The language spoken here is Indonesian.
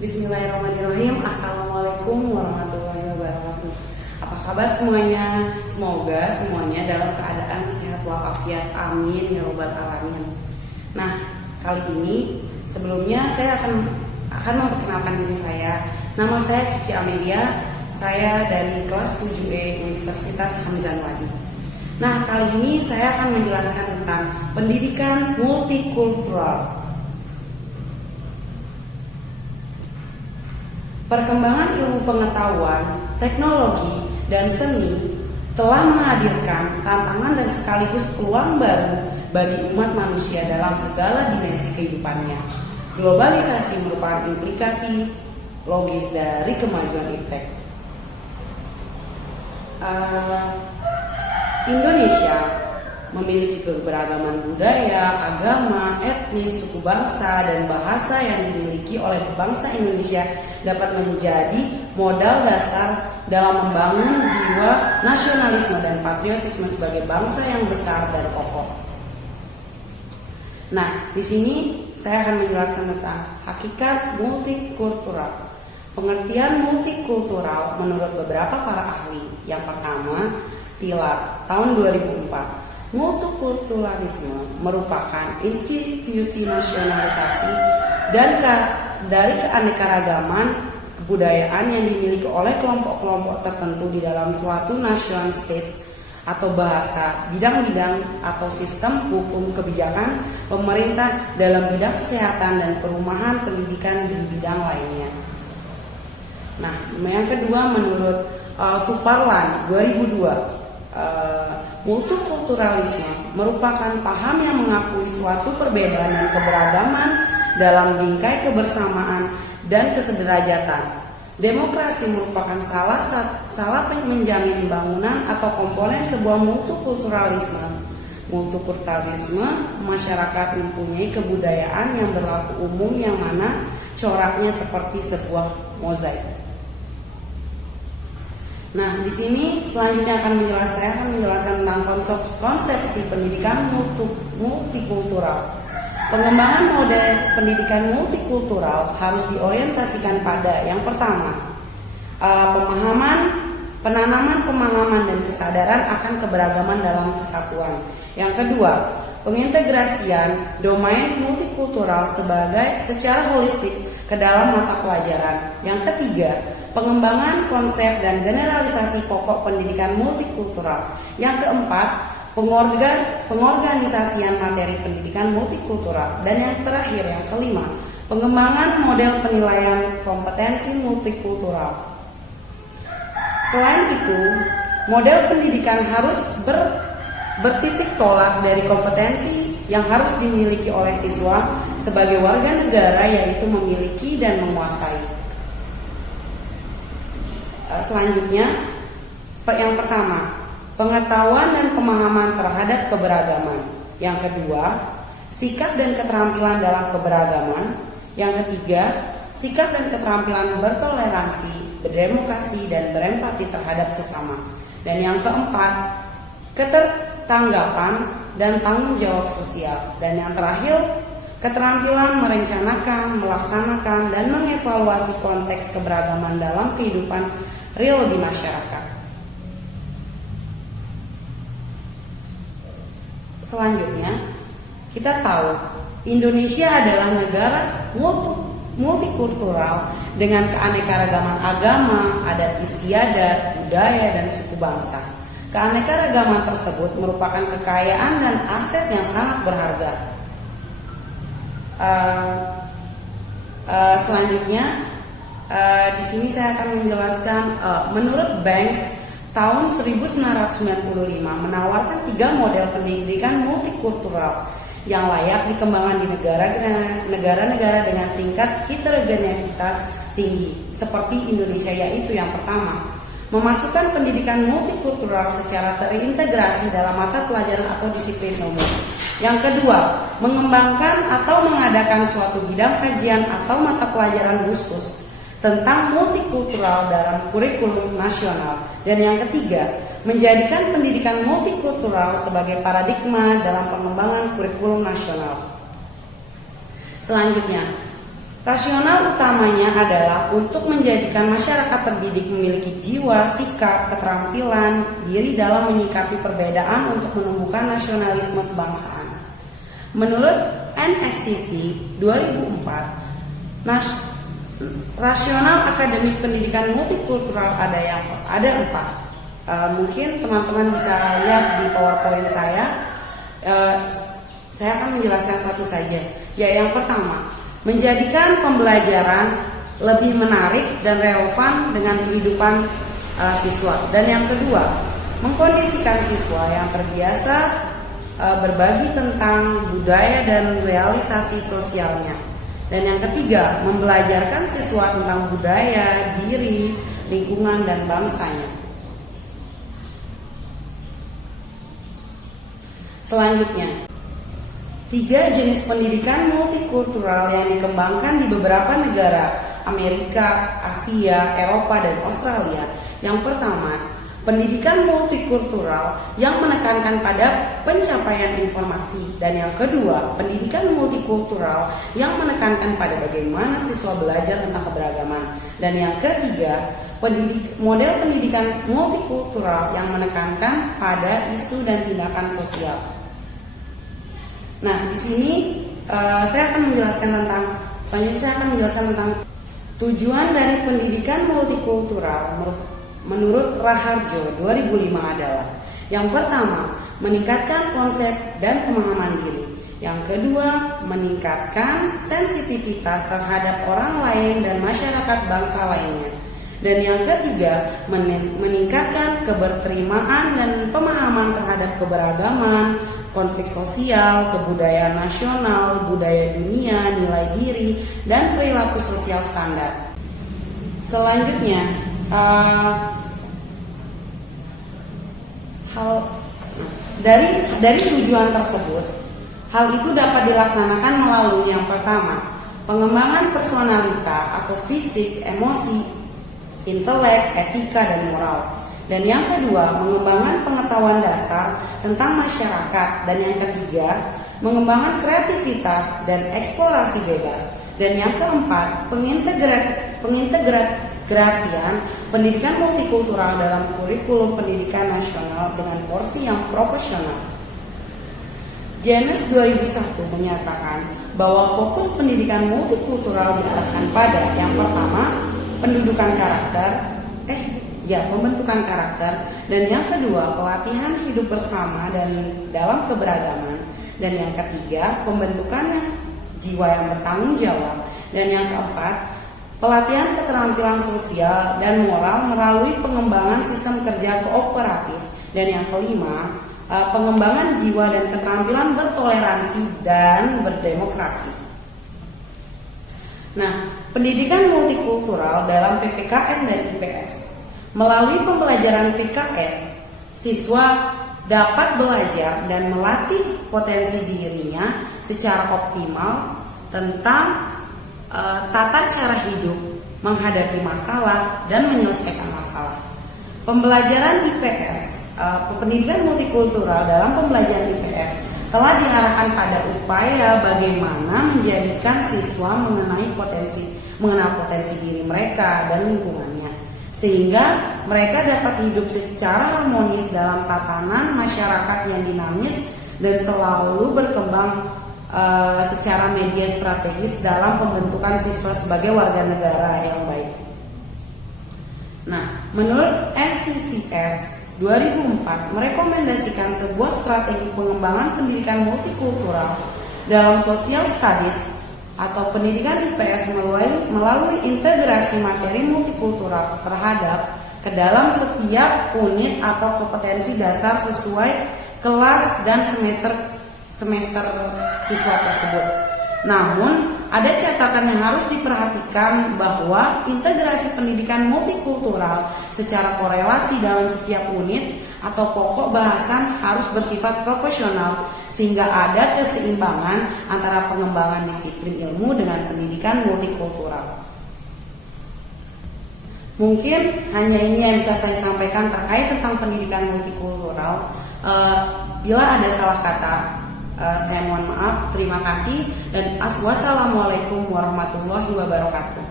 Bismillahirrahmanirrahim. Assalamualaikum warahmatullahi wabarakatuh. Apa kabar semuanya? Semoga semuanya dalam keadaan sehat walafiat. Amin ya robbal alamin. Nah, kali ini sebelumnya saya akan memperkenalkan diri saya. Nama saya Kiki Amelia. Saya dari kelas 7E Universitas Hamzanwadi. Nah, kali ini saya akan menjelaskan tentang pendidikan multikultural. Perkembangan ilmu pengetahuan, teknologi, dan seni telah menghadirkan tantangan dan sekaligus peluang baru bagi umat manusia dalam segala dimensi kehidupannya. Globalisasi merupakan implikasi logis dari kemajuan iptek. Indonesia memiliki keberagaman budaya, agama, etnis, suku bangsa, dan bahasa yang dimiliki oleh bangsa Indonesia dapat menjadi modal dasar dalam membangun jiwa nasionalisme dan patriotisme sebagai bangsa yang besar dan kokoh. Nah, di sini saya akan menjelaskan tentang hakikat multikultural. Pengertian multikultural menurut beberapa para ahli. Yang pertama, Pilar tahun 2004. Multikulturalisme merupakan institusi nasionalisasi dan dari keanekaragaman kebudayaan yang dimiliki oleh kelompok-kelompok tertentu di dalam suatu nation state atau bahasa, bidang-bidang atau sistem hukum kebijakan pemerintah dalam bidang kesehatan dan perumahan pendidikan di bidang lainnya. Nah, yang kedua menurut Suparlan 2002. Multikulturalisme merupakan paham yang mengakui suatu perbedaan dan keberagaman dalam bingkai kebersamaan dan kesederajatan. Demokrasi merupakan salah menjamin bangunan atau komponen sebuah multikulturalisme. Multikulturalisme, masyarakat mempunyai kebudayaan yang berlaku umum yang mana coraknya seperti sebuah mozaik. Nah, di sini selanjutnya saya akan menjelaskan tentang konsepsi pendidikan multikultural. Pengembangan model pendidikan multikultural harus diorientasikan pada yang pertama, penanaman pemahaman dan kesadaran akan keberagaman dalam kesatuan. Yang kedua, pengintegrasian domain multikultural secara holistik ke dalam mata pelajaran. Yang ketiga, pengembangan konsep dan generalisasi pokok pendidikan multikultural. Yang keempat, pengorganisasian materi pendidikan multikultural. Dan yang terakhir, yang kelima, pengembangan model penilaian kompetensi multikultural. Selain itu, model pendidikan harus bertitik tolak dari kompetensi yang harus dimiliki oleh siswa sebagai warga negara, yaitu memiliki dan menguasai. Selanjutnya, yang pertama, pengetahuan dan pemahaman terhadap keberagaman. Yang kedua, sikap dan keterampilan dalam keberagaman. Yang ketiga, sikap dan keterampilan bertoleransi, berdemokrasi, dan berempati terhadap sesama. Dan yang keempat, ketertanggapan dan tanggung jawab sosial. Dan yang terakhir, keterampilan merencanakan, melaksanakan, dan mengevaluasi konteks keberagaman dalam kehidupan real di masyarakat. Selanjutnya, kita tahu Indonesia adalah negara multikultural dengan keanekaragaman agama, adat istiadat, budaya, dan suku bangsa. Keanekaragaman tersebut merupakan kekayaan dan aset yang sangat berharga. Selanjutnya, di sini saya akan menjelaskan menurut Banks tahun 1995 menawarkan 3 model pendidikan multikultural yang layak dikembangkan di negara-negara dengan tingkat heterogeneitas tinggi seperti Indonesia, yaitu yang pertama, memasukkan pendidikan multikultural secara terintegrasi dalam mata pelajaran atau disiplin umum. Yang kedua, mengembangkan atau mengadakan suatu bidang kajian atau mata pelajaran khusus tentang multikultural dalam kurikulum nasional. Dan yang ketiga, menjadikan pendidikan multikultural sebagai paradigma dalam pengembangan kurikulum nasional. Selanjutnya, Rasional utamanya adalah untuk menjadikan masyarakat terdidik memiliki jiwa, sikap, keterampilan diri dalam menyikapi perbedaan untuk menumbuhkan nasionalisme kebangsaan. Menurut NSCC 2004, rasional akademik pendidikan multikultural ada 4. Mungkin teman-teman bisa lihat di PowerPoint saya. Saya akan menjelaskan satu saja. Yang pertama, menjadikan pembelajaran lebih menarik dan relevan dengan kehidupan siswa. Dan yang kedua, mengkondisikan siswa yang terbiasa berbagi tentang budaya dan realisasi sosialnya. Dan yang ketiga, membelajarkan siswa tentang budaya, diri, lingkungan, dan bangsanya. Selanjutnya, 3 jenis pendidikan multikultural yang dikembangkan di beberapa negara Amerika, Asia, Eropa, dan Australia. Yang pertama, pendidikan multikultural yang menekankan pada pencapaian informasi. Dan yang kedua, pendidikan multikultural yang menekankan pada bagaimana siswa belajar tentang keberagaman. Dan yang ketiga, model pendidikan multikultural yang menekankan pada isu dan tindakan sosial. Nah, di sini saya akan menjelaskan tentang tujuan dari pendidikan multikultural menurut Raharjo 2005 adalah: yang pertama, meningkatkan konsep dan pemahaman diri. Yang kedua, meningkatkan sensitivitas terhadap orang lain dan masyarakat bangsa lainnya. Dan yang ketiga, meningkatkan keberterimaan dan pemahaman terhadap keberagaman, konflik sosial, kebudayaan nasional, budaya dunia, nilai diri, dan perilaku sosial standar. Selanjutnya, dari tujuan tersebut, hal itu dapat dilaksanakan melalui yang pertama, pengembangan personalita atau fisik, emosi, intelek, etika, dan moral. Dan yang kedua, mengembangkan pengetahuan dasar tentang masyarakat. Dan yang ketiga, mengembangkan kreativitas dan eksplorasi bebas. Dan yang keempat, pengintegrasian pendidikan multikultural dalam kurikulum pendidikan nasional dengan porsi yang proporsional. JNS 2001 menyatakan bahwa fokus pendidikan multikultural diarahkan pada yang pertama, pembentukan karakter, dan yang kedua, pelatihan hidup bersama dan dalam keberagaman, dan yang ketiga, pembentukan jiwa yang bertanggung jawab, dan yang keempat, pelatihan keterampilan sosial dan moral melalui pengembangan sistem kerja kooperatif, dan yang kelima, pengembangan jiwa dan keterampilan bertoleransi dan berdemokrasi. Nah, pendidikan multikultural dalam PPKN dan IPS. Melalui pembelajaran PKN, siswa dapat belajar dan melatih potensi dirinya secara optimal tentang tata cara hidup, menghadapi masalah, dan menyelesaikan masalah. Pembelajaran IPS, pendidikan multikultural dalam pembelajaran IPS telah diarahkan pada upaya bagaimana menjadikan siswa mengenal potensi diri mereka dan lingkungannya, sehingga mereka dapat hidup secara harmonis dalam tatanan masyarakat yang dinamis dan selalu berkembang secara media strategis dalam pembentukan siswa sebagai warga negara yang baik. Nah, menurut NCCS 2004 merekomendasikan sebuah strategi pengembangan pendidikan multikultural dalam social studies atau pendidikan IPS melalui integrasi materi multikultural terhadap ke dalam setiap unit atau kompetensi dasar sesuai kelas dan semester siswa tersebut. Namun, ada catatan yang harus diperhatikan bahwa integrasi pendidikan multikultural secara korelasi dalam setiap unit atau pokok bahasan harus bersifat proporsional sehingga ada keseimbangan antara pengembangan disiplin ilmu dengan pendidikan multikultural. Mungkin hanya ini yang bisa saya sampaikan terkait tentang pendidikan multikultural. Bila ada salah kata, Saya mohon maaf, terima kasih, dan wassalamualaikum warahmatullahi wabarakatuh.